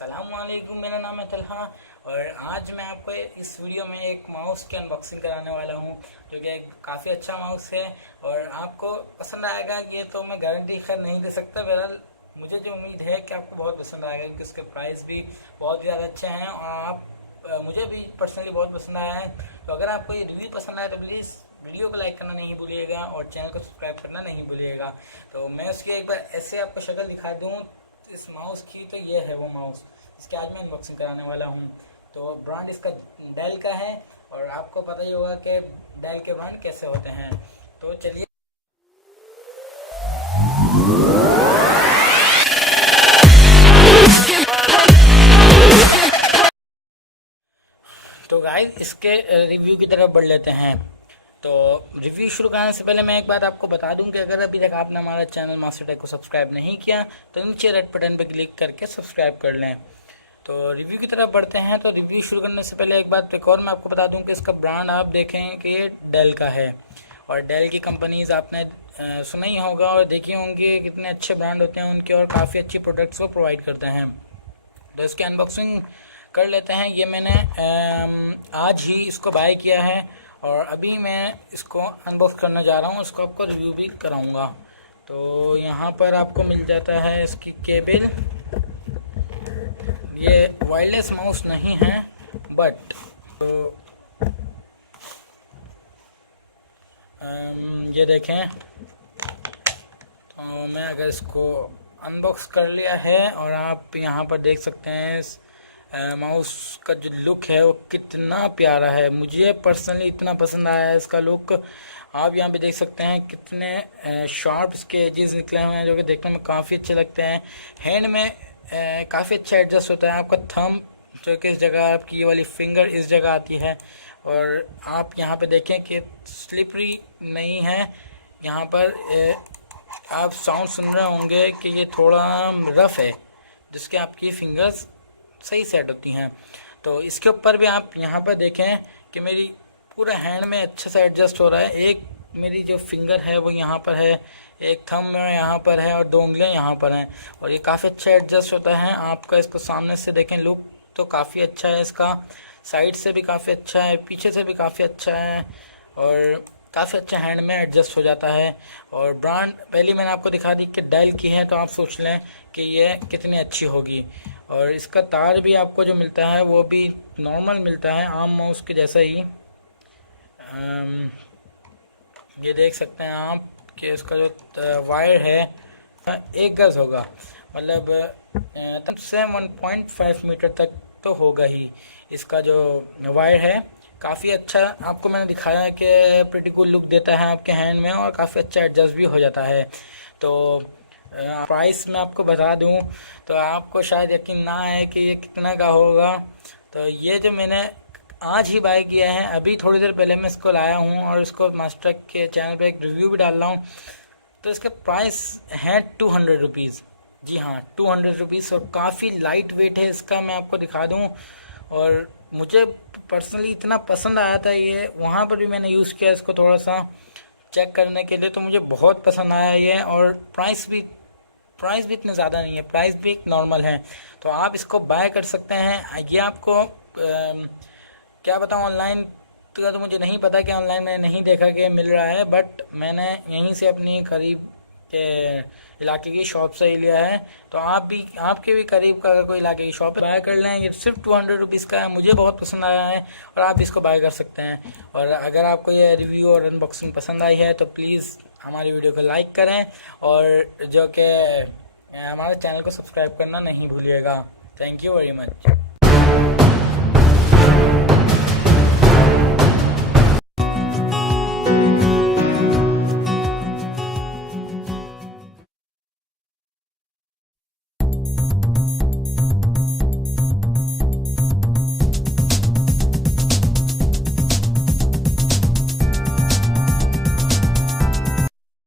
अस्सलामुअलैकुम, मेरा नाम है तलहा और आज मैं आपको इस वीडियो में एक माउस की अनबॉक्सिंग कराने वाला हूं जो कि काफ़ी अच्छा माउस है और आपको पसंद आएगा। ये तो मैं गारंटी खैर नहीं दे सकता, बहरहाल मुझे जो उम्मीद है कि आपको बहुत पसंद आएगा क्योंकि उसके प्राइस भी बहुत ज़्यादा अच्छे हैं और मुझे भी पर्सनली बहुत पसंद आया है। तो अगर आपको ये रिव्यू पसंद आया तो प्लीज़ वीडियो को लाइक करना नहीं भूलिएगा और चैनल को सब्सक्राइब करना नहीं भूलिएगा। तो मैं उसकी एक बार ऐसे आपको शक्ल दिखा दूँ इस माउस की, तो ये है वो माउस इसकी आज मैं अनबॉक्सिंग कराने वाला हूँ। तो ब्रांड इसका डेल का है और आपको पता ही होगा कि डेल के ब्रांड कैसे होते हैं। तो चलिए तो गाइस इसके रिव्यू की तरफ बढ़ लेते हैं। तो रिव्यू शुरू करने से पहले मैं एक बात आपको बता दूं कि अगर अभी तक आपने हमारा चैनल मास्टर टेक को सब्सक्राइब नहीं किया तो नीचे रेड बटन पर क्लिक करके सब्सक्राइब कर लें। तो रिव्यू की तरफ बढ़ते हैं। तो रिव्यू शुरू करने से पहले एक बात एक और मैं आपको बता दूं कि इसका ब्रांड आप देखें कि ये डेल का है और डेल की कंपनीज आपने सुना ही होगा और देखी होंगी कितने अच्छे ब्रांड होते हैं उनके और काफ़ी अच्छी प्रोडक्ट्स को प्रोवाइड करते हैं। तो इसकी अनबॉक्सिंग कर लेते हैं। ये मैंने आज ही इसको बाय किया है और अभी मैं इसको अनबॉक्स करने जा रहा हूँ, इसको आपको रिव्यू भी कराऊंगा। तो यहाँ पर आपको मिल जाता है इसकी केबल। ये वायरलेस माउस नहीं है बट ये देखें। तो मैं अगर इसको अनबॉक्स कर लिया है और आप यहाँ पर देख सकते हैं इस माउस का जो लुक है वो कितना प्यारा है। मुझे पर्सनली इतना पसंद आया है इसका लुक। आप यहाँ पे देख सकते हैं कितने शार्प इसके एजेस निकले हुए हैं जो कि देखने में काफ़ी अच्छे लगते हैं। हैंड में काफ़ी अच्छा एडजस्ट होता है। आपका थंब जो कि इस जगह, आपकी ये वाली फिंगर इस जगह आती है और आप यहाँ पे देखें कि स्लिपरी नहीं है। यहाँ पर आप साउंड सुन रहे होंगे कि ये थोड़ा रफ है जिसके आपकी फिंगर्स सही सेट होती हैं। तो इसके ऊपर भी आप यहाँ पर देखें कि मेरी पूरा हैंड में अच्छे से एडजस्ट हो रहा है। एक मेरी जो फिंगर है वो यहाँ पर है, एक थंब में यहाँ पर है और दो उंगलियाँ यहाँ पर हैं और ये काफ़ी अच्छा एडजस्ट होता है। आपका इसको सामने से देखें लुक तो काफ़ी अच्छा है इसका, साइड से भी काफ़ी अच्छा है, पीछे से भी काफ़ी अच्छा है और काफ़ी अच्छा हैंड में एडजस्ट हो जाता है। और ब्रांड पहली मैंने आपको दिखा दी कि डेल की है, तो आप सोच लें कि ये कितनी अच्छी होगी। और इसका तार भी आपको जो मिलता है वो भी नॉर्मल मिलता है, आम माउस के जैसा ही। ये देख सकते हैं आप कि इसका जो वायर है 1 गज होगा, मतलब तब से 1.5 मीटर तक तो होगा ही। इसका जो वायर है काफ़ी अच्छा आपको मैंने दिखाया है कि प्रिटी कूल लुक देता है आपके हैंड में और काफ़ी अच्छा एडजस्ट भी हो जाता है। तो प्राइस मैं आपको बता दूं तो आपको शायद यकीन ना आए कि ये कितना का होगा। तो ये जो मैंने आज ही बाय किया है, अभी थोड़ी देर पहले मैं इसको लाया हूँ और इसको मास्टर के चैनल पे एक रिव्यू भी डाल रहा हूँ। तो इसका प्राइस है 200 रुपीज़। जी हाँ, 200 रुपीज़ और काफ़ी लाइट वेट है इसका, मैं आपको दिखा दूँ। और मुझे पर्सनली इतना पसंद आया था, ये वहाँ पर भी मैंने यूज़ किया इसको थोड़ा सा चेक करने के लिए, तो मुझे बहुत पसंद आया ये। और प्राइस भी इतने ज़्यादा नहीं है, प्राइस भी एक नॉर्मल है। तो आप इसको बाय कर सकते हैं। ये आपको क्या बताऊँ, ऑनलाइन का तो मुझे नहीं पता कि ऑनलाइन मैंने नहीं देखा कि मिल रहा है, बट मैंने यहीं से अपनी करीब के इलाके की शॉप से ही लिया है। तो आपके भी करीब का अगर कोई इलाके की शॉप है बाय कर लें। ये सिर्फ 200 रुपीज़ का है, मुझे बहुत पसंद आया है और आप इसको बाय कर सकते हैं। और अगर आपको ये रिव्यू और अनबॉक्सिंग पसंद आई है तो प्लीज़ हमारी वीडियो को लाइक करें और जो कि हमारे चैनल को सब्सक्राइब करना नहीं भूलिएगा। Thank you very much.